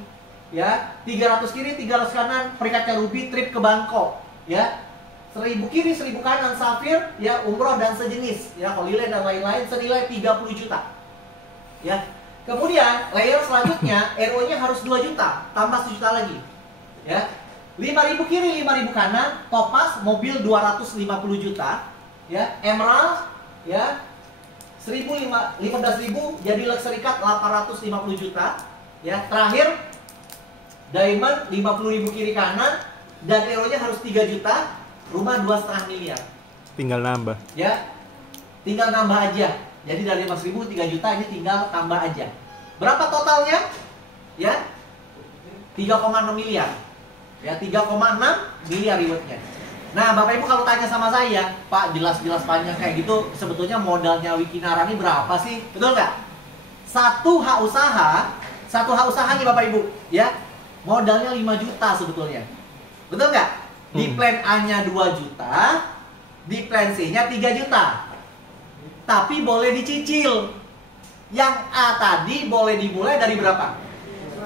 Ya, 300 kiri 300 kanan, perikatnya Ruby trip ke Bangkok. Ya, 1000 kiri 1000 kanan Safir, ya umroh dan sejenis, ya Holy Land dan lain-lain senilai 30 juta. Ya. Kemudian layer selanjutnya RO-nya harus 2 juta, tambah 1 juta lagi. Ya. 5.000 kiri 5.000 kanan, Topaz mobil 250 juta, ya Emerald, ya 15.000 jadi luxury car 850 juta, ya terakhir Diamond 50.000 kiri kanan dan RO-nya harus 3 juta. Rumah 2,5 miliar. Tinggal nambah. Ya, tinggal nambah aja. Jadi dari 5.000 3 juta ini tinggal tambah aja. Berapa totalnya? Ya, 3,6 miliar. Ya, 3,6 miliar rewardnya. Nah, Bapak Ibu kalau tanya sama saya, Pak jelas-jelas panjang kayak gitu, sebetulnya modalnya Wikinara ini berapa sih? Betul nggak? Satu hak usaha nih Bapak Ibu, ya modalnya 5 juta sebetulnya. Betul nggak? Di plan A-nya 2 juta, di plan C-nya 3 juta. Tapi boleh dicicil. Yang A tadi boleh dimulai dari berapa?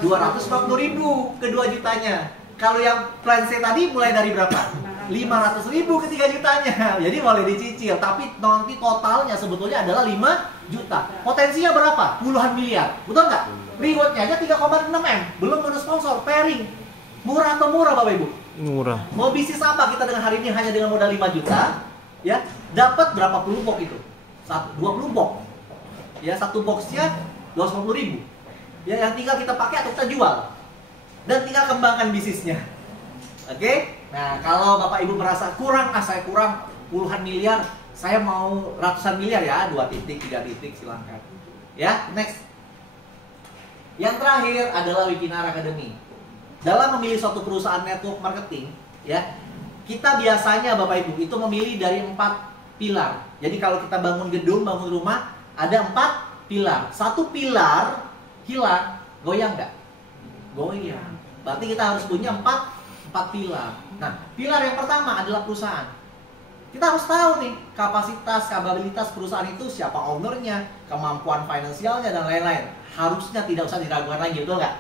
250.000 ke 2 jutanya. Kalau yang plan C tadi mulai dari berapa? 500.000 ke 3 jutanya. Jadi boleh dicicil. Tapi nanti totalnya sebetulnya adalah 5 juta. Potensinya berapa? Puluhan miliar. Betul nggak? Rewardnya aja 3,6 M. Belum bonus sponsor, pairing. Murah atau murah Bapak Ibu? Murah. Mau bisnis apa kita dengan hari ini hanya dengan modal 5 juta, ya dapat berapa puluh box itu? 20 box. Ya, satu boxnya 250.000. Ya, yang tinggal kita pakai atau kita jual. Dan tinggal kembangkan bisnisnya. Oke? Nah, kalau Bapak Ibu merasa kurang, saya kurang puluhan miliar, saya mau ratusan miliar ya, 2 titik, 3 titik silahkan. Ya, next. Yang terakhir adalah Wikinara Academy. Dalam memilih suatu perusahaan network marketing, ya, kita biasanya Bapak Ibu itu memilih dari 4 pilar. Jadi kalau kita bangun gedung, bangun rumah, ada 4 pilar. Satu pilar hilang, goyang nggak? Goyang. Berarti kita harus punya 4 pilar. Nah, pilar yang pertama adalah perusahaan. Kita harus tahu nih kapasitas, kapabilitas perusahaan itu, siapa ownernya, kemampuan finansialnya dan lain-lain. Harusnya tidak usah diragukan lagi, betul nggak?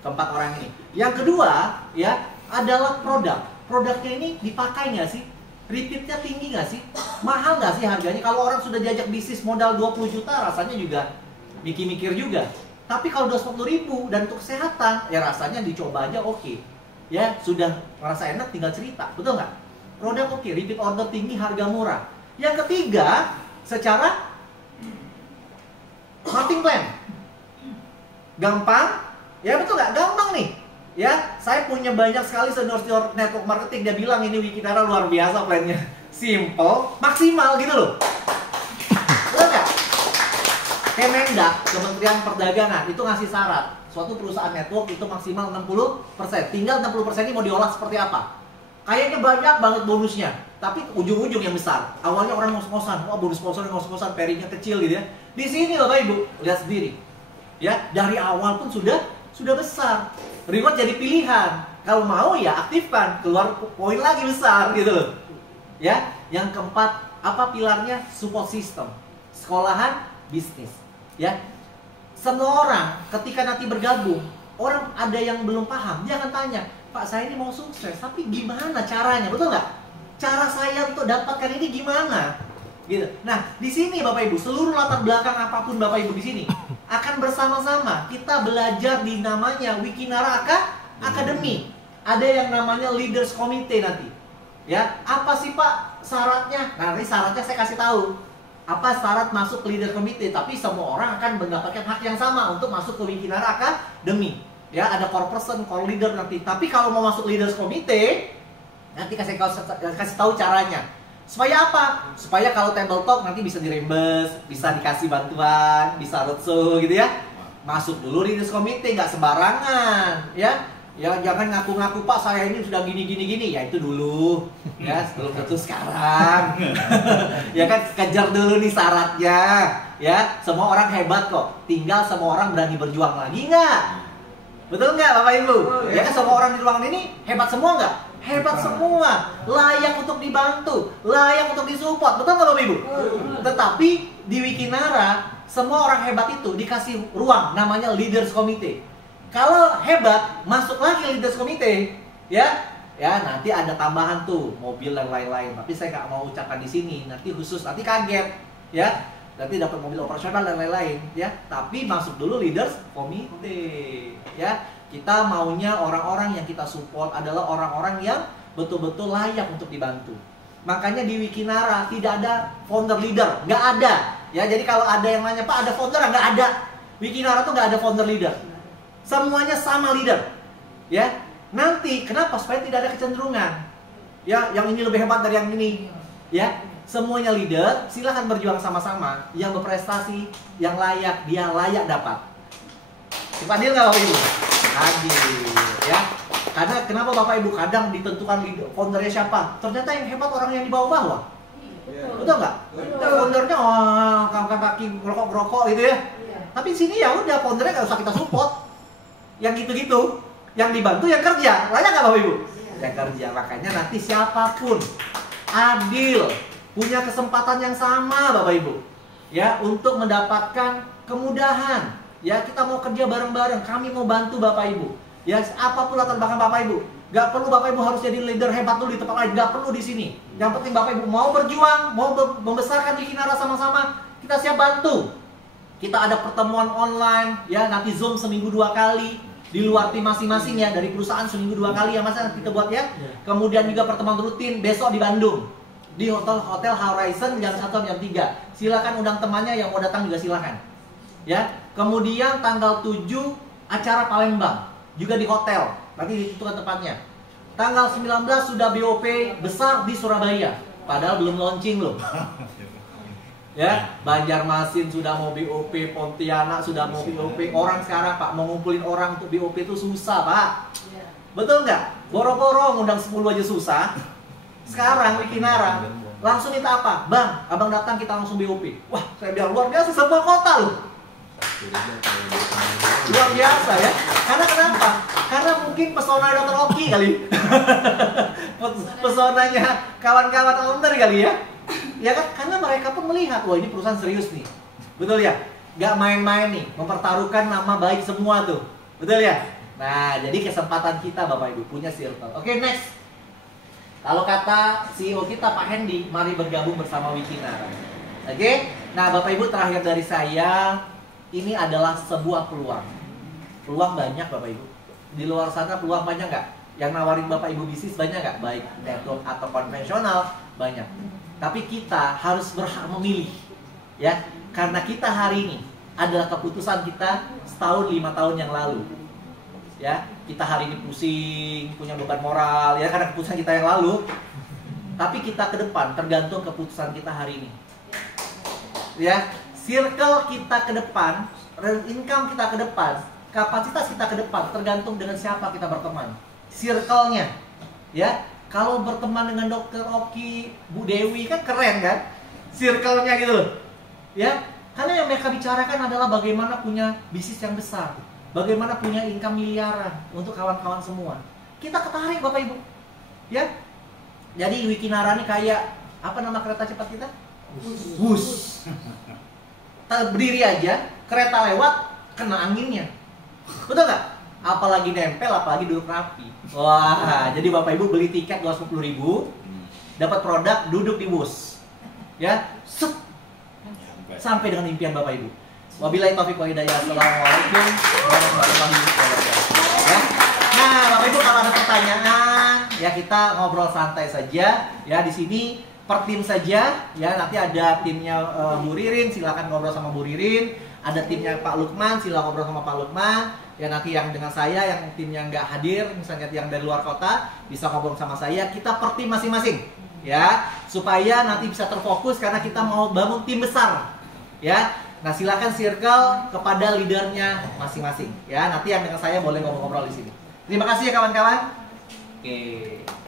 Keempat orang ini. Yang kedua, ya, adalah produk. Produknya ini dipakai nggak sih? Repeatnya tinggi nggak sih? Mahal nggak sih harganya? Kalau orang sudah diajak bisnis modal 20 juta, rasanya juga mikir-mikir juga. Tapi kalau 250.000 dan untuk kesehatan, ya rasanya dicoba aja oke. Ya, sudah merasa enak tinggal cerita, betul nggak? Produk oke, repeat order tinggi, harga murah. Yang ketiga, secara marketing plan. Gampang. Ya betul nggak? Gampang nih. Ya, saya punya banyak sekali senior network marketing. Dia bilang ini Wikinara luar biasa plannya. Simple, maksimal gitu loh. Betul nggak? Kemendak, Kementerian Perdagangan itu ngasih syarat. Suatu perusahaan network itu maksimal 60%. Tinggal 60% ini mau diolah seperti apa? Kayaknya banyak banget bonusnya. Tapi ujung-ujung yang besar. Awalnya orang ngos-ngosan. Wah, bonus ngos-ngosan, pairingnya kecil gitu ya. Di sini Bapak Ibu, lihat sendiri. Ya, dari awal pun sudah besar. Reward jadi pilihan. Kalau mau ya aktifkan, keluar poin lagi besar gitu loh. Ya, yang keempat, apa pilarnya? Support system. Sekolahan, bisnis. Ya. Semua orang ketika nanti bergabung, orang ada yang belum paham, dia akan tanya, "Pak, saya ini mau sukses, tapi gimana caranya?" Betul nggak? Cara saya untuk dapatkan ini gimana? Gitu. Nah, di sini Bapak Ibu, seluruh latar belakang apapun Bapak Ibu di sini akan bersama-sama kita belajar di namanya Wikinara Academy. Ada yang namanya Leaders Committee nanti. Ya, apa sih Pak syaratnya? Nah, nanti syaratnya saya kasih tahu. Apa syarat masuk ke Leader Committee? Tapi semua orang akan mendapatkan hak yang sama untuk masuk ke Wikinara Academy. Ya, ada core person, core leader nanti. Tapi kalau mau masuk Leaders Committee, nanti kasih tahu caranya. Supaya apa? Supaya kalau table talk nanti bisa dirembes, bisa dikasih bantuan, bisa roadshow gitu ya. Masuk dulu Leaders Committee, nggak sembarangan, ya. Ya jangan ngaku-ngaku Pak saya ini sudah gini. Ya itu dulu, ya belum tentu sekarang. Ya kan kejar dulu nih syaratnya, ya. Semua orang hebat kok, tinggal semua orang berani berjuang lagi nggak? Betul nggak Bapak Ibu? Ya kan semua orang di ruangan ini hebat semua nggak? Hebat semua, layak untuk dibantu, layak untuk disupport, betul nggak Bapak Ibu? Tetapi di Wikinara, semua orang hebat itu dikasih ruang, namanya Leaders Committee. Kalau hebat, masuk lagi Leaders Committee, ya nanti ada tambahan tuh, mobil dan lain-lain. Tapi saya nggak mau ucapkan di sini, nanti khusus, nanti kaget, ya. Nanti dapat mobil operasional dan lain-lain, ya. Tapi masuk dulu Leaders Committee, ya. Kita maunya orang-orang yang kita support adalah orang-orang yang betul-betul layak untuk dibantu. Makanya di Wikinara tidak ada founder leader, nggak ada. Ya, jadi kalau ada yang nanya Pak ada founder, nggak ada. Wikinara tuh nggak ada founder leader. Semuanya sama leader. Ya, nanti kenapa? Supaya tidak ada kecenderungan. Ya, yang ini lebih hebat dari yang ini. Ya, semuanya leader. Silahkan berjuang sama-sama. Yang berprestasi, yang layak, dia layak dapat. Dipanggil nggak Bapak Ibu? Hadir, ya. Karena kenapa Bapak Ibu kadang ditentukan foundernya siapa? Ternyata yang hebat orang yang di bawah-bawah. Betul nggak? Foundernya kaki ngerokok gitu ya. Tapi sini ya udah foundernya nggak usah kita support. Yang gitu-gitu, yang dibantu yang kerja. Layak nggak Bapak Ibu? Yang kerja. Makanya nanti siapapun adil, punya kesempatan yang sama Bapak Ibu. Ya, untuk mendapatkan kemudahan. Ya, kita mau kerja bareng-bareng, kami mau bantu Bapak Ibu. Ya, apapun latar belakang Bapak Ibu. Gak perlu Bapak Ibu harus jadi leader hebat dulu di tempat lain, gak perlu di sini. Yang penting Bapak Ibu mau berjuang, mau membesarkan Wikinara sama-sama, kita siap bantu. Kita ada pertemuan online, ya nanti Zoom seminggu 2 kali. Di luar tim masing-masing ya, dari perusahaan seminggu 2 kali ya Mas, nanti kita buat ya. Kemudian juga pertemuan rutin besok di Bandung. Di Hotel Horizon jam 1 jam 3. Silakan undang temannya yang mau datang juga silakan. Ya, kemudian tanggal 7 acara Palembang juga di hotel, nanti ditentukan tempatnya. Tanggal 19 sudah BOP besar di Surabaya, padahal belum launching loh. Ya, Banjarmasin sudah mau BOP, Pontianak sudah mau BOP. Orang sekarang Pak mau ngumpulin orang untuk BOP itu susah Pak. Betul nggak? Boro-boro ngundang 10 aja susah. Sekarang Wikinara langsung minta apa? Bang, abang datang kita langsung BOP. Wah, saya bilang luar biasa, sebuah kota loh. Luar biasa ya. Karena kenapa? Karena mungkin pesona Dr. Oki kali. Pesonanya kawan-kawan owner kali ya. Ya kan? Karena mereka pun melihat, wah ini perusahaan serius nih. Betul ya? Gak main-main nih, mempertaruhkan nama baik semua tuh. Betul ya? Nah, jadi kesempatan kita Bapak Ibu punya circle. Oke, next. Kalau kata CEO kita Pak Hendy, mari bergabung bersama Wikinara. Oke? Nah, Bapak Ibu terakhir dari saya, ini adalah sebuah peluang. Peluang banyak Bapak Ibu. Di luar sana peluang banyak nggak? Yang nawarin Bapak Ibu bisnis banyak nggak? Baik network atau konvensional, banyak. Tapi kita harus berhak memilih. Ya, karena kita hari ini adalah keputusan kita setahun 5 tahun yang lalu. Ya, kita hari ini pusing, punya beban moral ya karena keputusan kita yang lalu. Tapi kita ke depan tergantung keputusan kita hari ini. Ya, circle kita ke depan, income kita ke depan, kapasitas kita ke depan tergantung dengan siapa kita berteman. Circle-nya. Ya, kalau berteman dengan Dr. Oki, Bu Dewi kan keren kan? Circle-nya gitu loh. Ya, karena yang mereka bicarakan adalah bagaimana punya bisnis yang besar. Bagaimana punya income miliaran untuk kawan-kawan semua. Kita ketarik Bapak Ibu. Ya. Jadi Wikinara ini kayak apa nama kereta cepat kita? Bus. Berdiri aja, kereta lewat, kena anginnya. Betul nggak? Apalagi nempel, apalagi duduk rapi. Wah, jadi Bapak Ibu beli tiket 250.000, dapat produk, duduk di bus. ya, set, sampai dengan impian Bapak Ibu. Wabillahi taufiq wa hidayah. Assalamualaikum warahmatullahi wabarakatuh. Ya. Nah, Bapak Ibu kalau ada pertanyaan, ya kita ngobrol santai saja. Ya di sini per tim saja. Ya nanti ada timnya Bu Ririn, silakan ngobrol sama Bu Ririn. Ada timnya Pak Lukman, silakan ngobrol sama Pak Lukman. Ya nanti yang dengan saya, yang timnya nggak hadir, misalnya yang dari luar kota, bisa ngobrol sama saya. Kita per tim masing-masing, ya, supaya nanti bisa terfokus karena kita mau bangun tim besar, ya. Nah silakan circle kepada leadernya masing-masing, ya. Nanti yang dengan saya boleh ngobrol-ngobrol di sini. Terima kasih ya kawan-kawan. Oke.